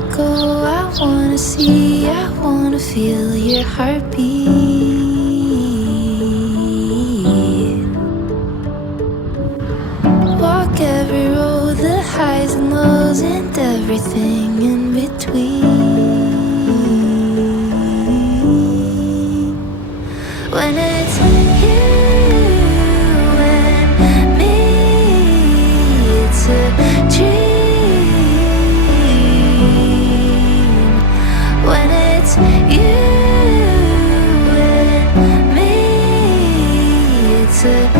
wanna go, I wanna see, I wanna feel your heartbeat. Walk every road, the highs and lows, and everything in between. When it's you and me, it's a dream. When it's you and me, it's a